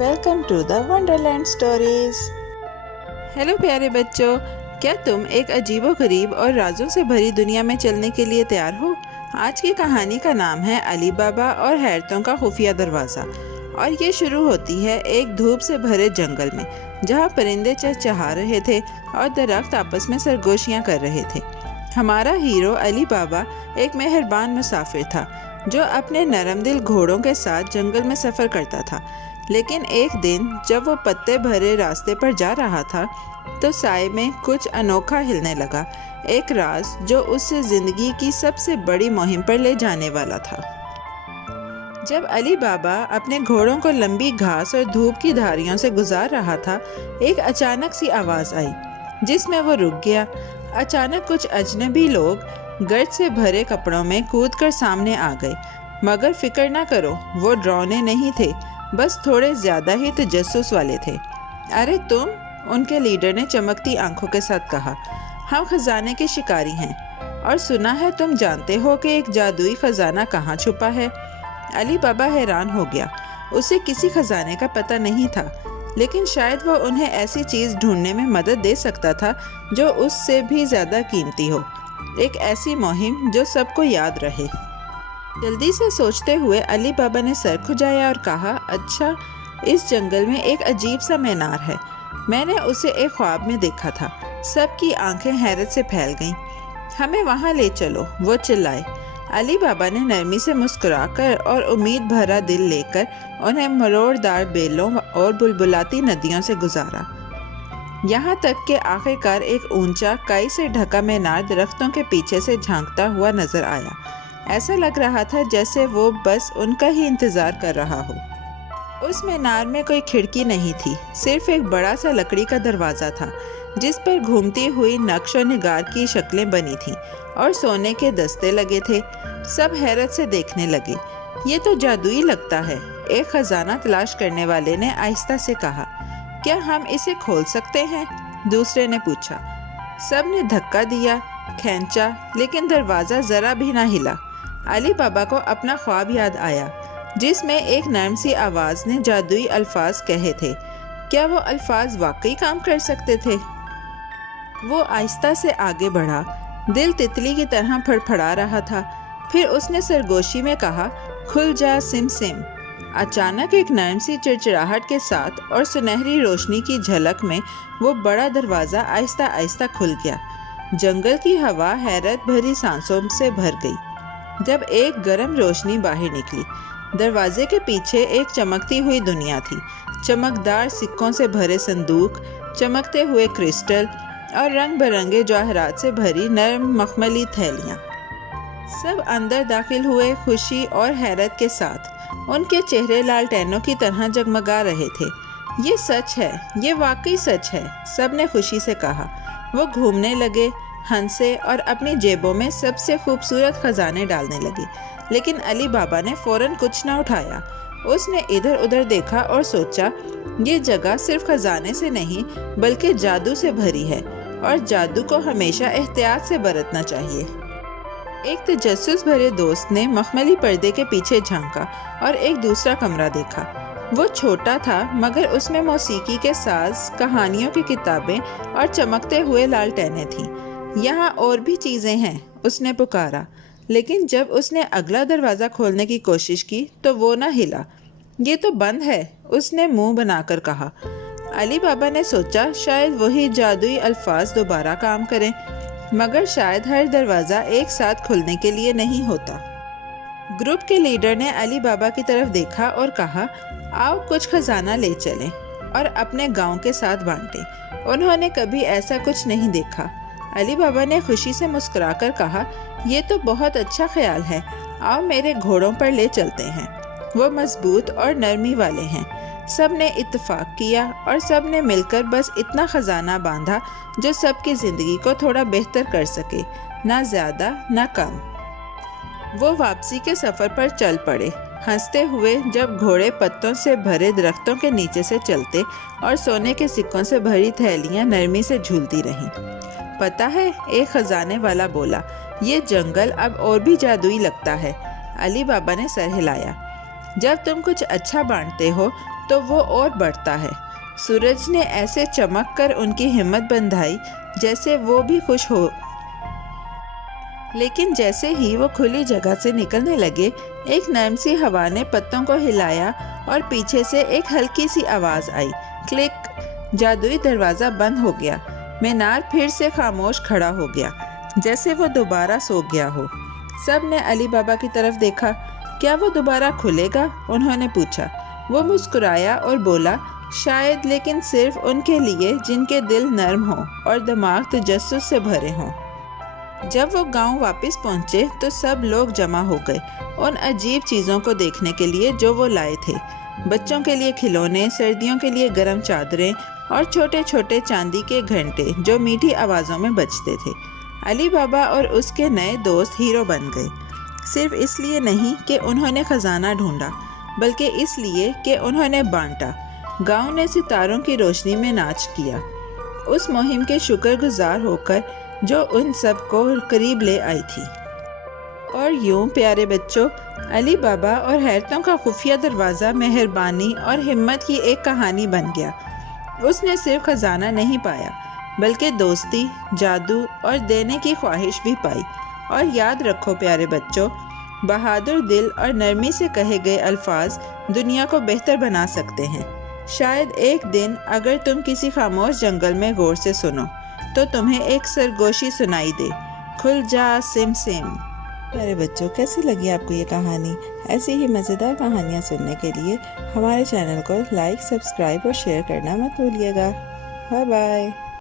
Welcome to the wonderland stories. Hello प्यारे बच्चों, क्या तुम एक अजीबोगरीब और राजों से भरी दुनिया में चलने के लिए तैयार हो? आज की कहानी का नाम है अली बाबा और हैरतों का खुफिया दरवाज़ा, और ये शुरू होती है एक धूप से भरे जंगल में, जहाँ परिंदे चहचहा रहे थे और दरख्त आपस में सरगोशियाँ कर रहे थे। हमारा हीरो अली बाबा एक मेहरबान मुसाफिर था जो अपने नरम दिल घोड़ों के साथ जंगल में सफ़र करता था। लेकिन एक दिन जब वो पत्ते भरे रास्ते पर जा रहा था तो साए में कुछ अनोखा हिलने लगा, एक राज जो उससे ज़िंदगी की सबसे बड़ी मुहिम पर ले जाने वाला था। जब अली बाबा अपने घोड़ों को लंबी घास और धूप की धारियों से गुजार रहा था, एक अचानक सी आवाज़ आई जिसमें वो रुक गया। अचानक कुछ अजनबी लोग गर्द से भरे कपड़ों में कूदकर सामने आ गए, मगर फिक्र ना करो, वो डरावने नहीं थे, बस थोड़े ज़्यादा ही तजस्सुस वाले थे। अरे तुम, उनके लीडर ने चमकती आंखों के साथ कहा, हम खजाने के शिकारी हैं और सुना है तुम जानते हो कि एक जादुई खजाना कहाँ छुपा है। अली बाबा हैरान हो गया, उसे किसी खजाने का पता नहीं था, लेकिन शायद वो उन्हें ऐसी चीज़ ढूंढने में मदद दे सकता था जो उससे भी ज़्यादा कीमती हो, एक ऐसी मुहिम जो सबको याद रहे। जल्दी से सोचते हुए अली बाबा ने सर खुजाया और कहा, अच्छा, इस जंगल में एक अजीब सा मीनार है, मैंने उसे एक ख्वाब में देखा था। सबकी आंखें हैरत से फैल गईं। हमें वहाँ ले चलो, वो चिल्लाए। अली बाबा ने नरमी से मुस्कुराकर और उम्मीद भरा दिल लेकर उन्हें मरोड़दार बेलों और बुलबुलाती नदियों से गुजारा, यहाँ तक कि आखिरकार एक ऊंचा काई से ढका मीनार दरख्तों के पीछे से झांकता हुआ नजर आया। ऐसा लग रहा था जैसे वो बस उनका ही इंतज़ार कर रहा हो। उस मीनार में कोई खिड़की नहीं थी, सिर्फ एक बड़ा सा लकड़ी का दरवाज़ा था जिस पर घूमती हुई नक्श और निगार की शक्लें बनी थीं और सोने के दस्ते लगे थे। सब हैरत से देखने लगे। ये तो जादुई लगता है, एक खजाना तलाश करने वाले ने आहिस्ता से कहा। क्या हम इसे खोल सकते हैं? दूसरे ने पूछा। सब ने धक्का दिया, खींचा, लेकिन दरवाज़ा ज़रा भी ना हिला। अली बाबा को अपना ख्वाब याद आया जिसमें एक नरम सी आवाज़ ने जादुई अल्फाज कहे थे। क्या वो अल्फाज वाकई काम कर सकते थे? वो आहिस्ता से आगे बढ़ा, दिल तितली की तरह फड़फड़ा रहा था। फिर उसने सरगोशी में कहा, खुल जा सिम सिम। अचानक एक नरम सी चिड़चिड़ाहट के साथ और सुनहरी रोशनी की झलक में वो बड़ा दरवाज़ा आहिस्ता आहिस्ता खुल गया। जंगल की हवा हैरत भरी सांसों से भर गई जब एक गर्म रोशनी बाहर निकली। दरवाजे के पीछे एक चमकती हुई दुनिया थी, चमकदार सिक्कों से भरे संदूक, चमकते हुए क्रिस्टल और रंग बिरंगे जवाहरात से भरी नरम मखमली थैलियाँ। सब अंदर दाखिल हुए, खुशी और हैरत के साथ। उनके चेहरे लालटेनों की तरह जगमगा रहे थे। ये सच है, ये वाकई सच है, सब ने खुशी से कहा। वो घूमने लगे, हंसे और अपनी जेबों में सबसे खूबसूरत खजाने डालने लगे, लेकिन अली बाबा ने फौरन कुछ ना उठाया। उसने इधर उधर देखा और सोचा, ये जगह सिर्फ खजाने से नहीं बल्कि जादू से भरी है, और जादू को हमेशा एहतियात से बरतना चाहिए। एक तजस्सुस भरे दोस्त ने मखमली पर्दे के पीछे झांका और एक दूसरा कमरा देखा। वो छोटा था, मगर उसमें मौसीकी के साज, कहानियों की किताबें और चमकते हुए लालटेनें थीं। यहाँ और भी चीज़ें हैं, उसने पुकारा, लेकिन जब उसने अगला दरवाज़ा खोलने की कोशिश की तो वो ना हिला। ये तो बंद है, उसने मुंह बनाकर कहा। अली बाबा ने सोचा शायद वही जादुई अल्फाज दोबारा काम करें, मगर शायद हर दरवाज़ा एक साथ खुलने के लिए नहीं होता। ग्रुप के लीडर ने अली बाबा की तरफ देखा और कहा, आओ कुछ खजाना ले चलें और अपने गांव के साथ बांटें। उन्होंने कभी ऐसा कुछ नहीं देखा। अली बाबा ने खुशी से मुस्कुराकर कहा, ये तो बहुत अच्छा ख्याल है, आओ मेरे घोड़ों पर ले चलते हैं, वो मजबूत और नरमी वाले हैं। सब ने इत्तेफाक किया और सब ने मिलकर बस इतना खजाना बांधा जो सबकी ज़िंदगी को थोड़ा बेहतर कर सके, ना ज़्यादा ना कम। वो वापसी के सफ़र पर चल पड़े, हंसते हुए, जब घोड़े पत्तों से भरे दरख्तों के नीचे से चलते और सोने के सिक्कों से भरी थैलियाँ नरमी से झूलती रहीं। पता है, एक खजाने वाला बोला, ये जंगल अब और भी जादुई लगता है। अली बाबा ने सर हिलाया। जब तुम कुछ अच्छा बांटते हो تو وہ اور بڑھتا ہے۔ سورج نے ایسے چمک کر ان کی ہمت بندھائی جیسے وہ بھی خوش ہو، لیکن جیسے ہی وہ کھلی جگہ سے نکلنے لگے، ایک نرم سی ہوا نے پتوں کو ہلایا اور پیچھے سے ایک ہلکی سی آواز آئی، کلک۔ جادوئی دروازہ بند ہو گیا۔ مینار پھر سے خاموش کھڑا ہو گیا، جیسے وہ دوبارہ سو گیا ہو۔ سب نے علی بابا کی طرف دیکھا۔ کیا وہ دوبارہ کھلے گا؟ انہوں نے پوچھا۔ وہ مسکرایا اور بولا، شاید، لیکن صرف ان کے لیے جن کے دل نرم ہوں اور دماغ تجسس سے بھرے ہوں۔ جب وہ گاؤں واپس پہنچے تو سب لوگ جمع ہو گئے ان عجیب چیزوں کو دیکھنے کے لیے جو وہ لائے تھے۔ بچوں کے لیے کھلونے، سردیوں کے لیے گرم چادریں اور چھوٹے چھوٹے چاندی کے گھنٹے جو میٹھی آوازوں میں بجتے تھے۔ علی بابا اور اس کے نئے دوست ہیرو بن گئے، صرف اس لیے نہیں کہ انہوں نے خزانہ ڈھونڈا، بلکہ اس لیے کہ انہوں نے بانٹا۔ گاؤں نے ستاروں کی روشنی میں ناچ کیا، اس مہم کے شکر گزار ہو کر جو ان سب کو قریب لے آئی تھی۔ اور یوں پیارے بچوں، علی بابا اور حیرتوں کا خفیہ دروازہ مہربانی اور ہمت کی ایک کہانی بن گیا۔ اس نے صرف خزانہ نہیں پایا، بلکہ دوستی، جادو اور دینے کی خواہش بھی پائی۔ اور یاد رکھو پیارے بچوں، بہادر دل اور نرمی سے کہے گئے الفاظ دنیا کو بہتر بنا سکتے ہیں۔ شاید ایک دن اگر تم کسی خاموش جنگل میں غور سے سنو تو تمہیں ایک سرگوشی سنائی دے، کھل جا سم سم۔ پیارے بچوں، کیسی لگی آپ کو یہ کہانی؟ ایسی ہی مزیدار کہانیاں سننے کے لیے ہمارے چینل کو لائک، سبسکرائب اور شیئر کرنا مت بھولیے گا۔ Bye bye.